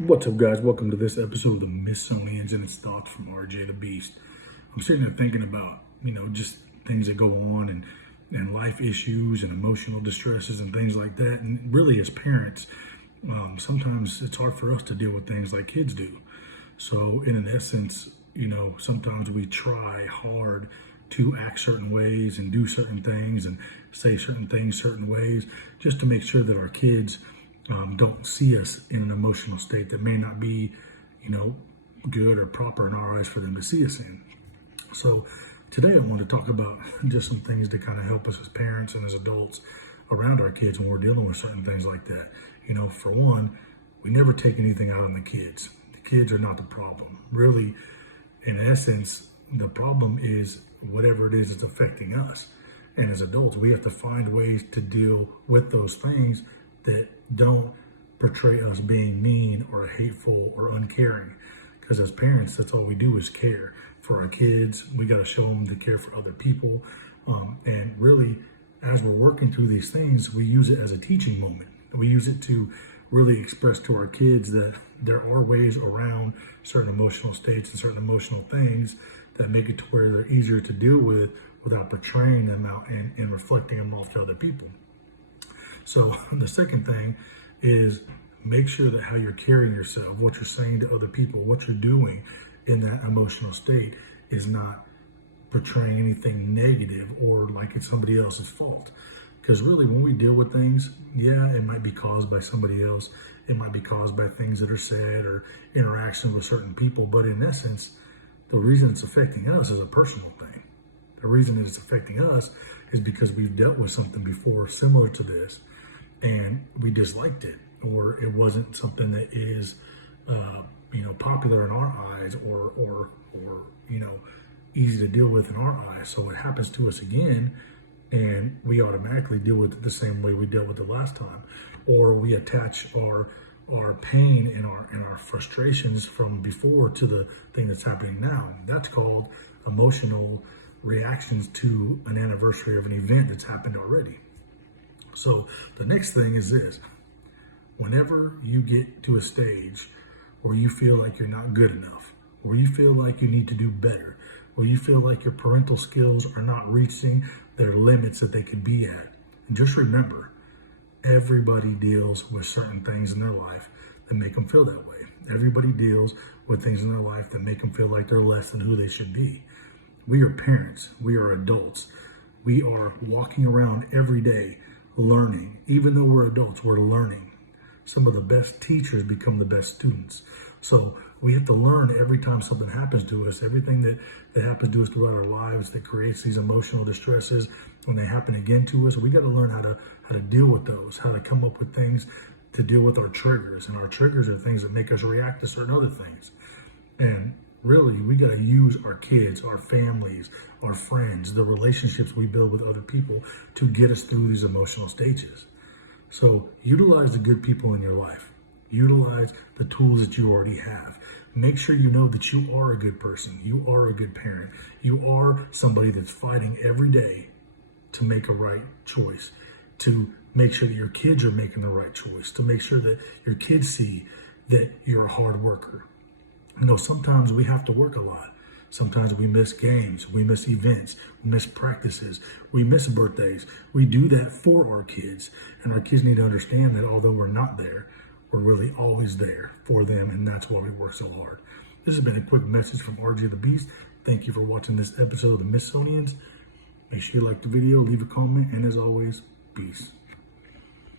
What's up, guys? Welcome to this episode of the Smithsonian's and its thoughts from RJ the Beast. I'm sitting there thinking about, just things that go on and life issues and emotional distresses and things like that. And really, as parents, sometimes it's hard for us to deal with things like kids do. So, in an essence, sometimes we try hard to act certain ways and do certain things and say certain things certain ways just to make sure that our kids don't see us in an emotional state that may not be, good or proper in our eyes for them to see us in. So today I want to talk about just some things to kind of help us as parents and as adults around our kids when we're dealing with certain things like that. For one, we never take anything out on the kids. The kids are not the problem. Really, in essence, the problem is whatever it is that's affecting us. And as adults, we have to find ways to deal with those things that don't portray us being mean or hateful or uncaring. Because as parents, that's all we do is care for our kids. We got to show them to care for other people. And really, as we're working through these things, we use it as a teaching moment. We use it to really express to our kids that there are ways around certain emotional states and certain emotional things that make it to where they're easier to deal with without portraying them out and reflecting them off to other people. So the second thing is make sure that how you're carrying yourself, what you're saying to other people, what you're doing in that emotional state is not portraying anything negative or like it's somebody else's fault. Because really, when we deal with things, it might be caused by somebody else. It might be caused by things that are said or interaction with certain people. But in essence, the reason it's affecting us is a personal thing. The reason it's affecting us is because we've dealt with something before similar to this and we disliked it, or it wasn't something that is, popular in our eyes or easy to deal with in our eyes. So it happens to us again, and we automatically deal with it the same way we dealt with it last time, or we attach our pain and our frustrations from before to the thing that's happening now. That's called emotional reactions to an anniversary of an event that's happened already. So the next thing is this: whenever you get to a stage where you feel like you're not good enough, or you feel like you need to do better, or you feel like your parental skills are not reaching their limits that they could be at, and just remember, everybody deals with certain things in their life that make them feel that way. Everybody deals with things in their life that make them feel like they're less than who they should be. We are parents. We are adults. We are walking around every day learning. Even though we're adults, we're learning. Some of the best teachers become the best students. So we have to learn every time something happens to us, everything that happens to us throughout our lives that creates these emotional distresses. When they happen again to us, we got to learn how to deal with those, how to come up with things to deal with our triggers. And our triggers are things that make us react to certain other things. And really, we got to use our kids, our families, our friends, the relationships we build with other people to get us through these emotional stages. So utilize the good people in your life. Utilize the tools that you already have. Make sure you know that you are a good person. You are a good parent. You are somebody that's fighting every day to make a right choice, to make sure that your kids are making the right choice, to make sure that your kids see that you're a hard worker. Sometimes we have to work a lot. Sometimes we miss games, we miss events, we miss practices, we miss birthdays. We do that for our kids. And our kids need to understand that although we're not there, we're really always there for them. And that's why we work so hard. This has been a quick message from RJ the Beast. Thank you for watching this episode of the Smithsonian's. Make sure you like the video, leave a comment, and as always, peace.